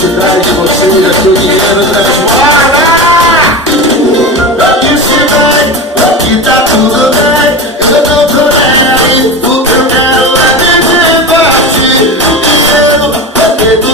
felicidade de vocês, aqui o dinheiro transforma. Aqui se vai, aqui tá tudo bem. Eu não tô nem aí, o que eu quero é viver parte. O dinheiro é feito